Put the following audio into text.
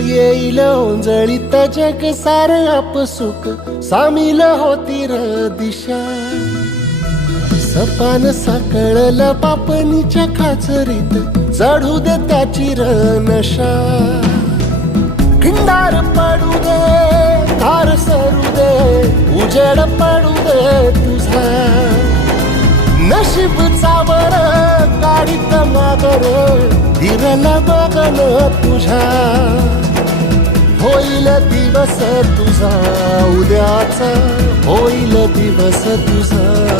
येईल ओंजळीत जग सार आपसुक सामील होती र दिशा सपान साकळल पापणीच्या खाचरीत चढू दे त्याची र नशा खिंडार पडू दे धार सरू दे उजेड पडू दे तुझा नशीब चावर काढीत मागर धीरल बघन तुझ्या होईल दिवस तुझा उद्याचा होईल दिवस तुझा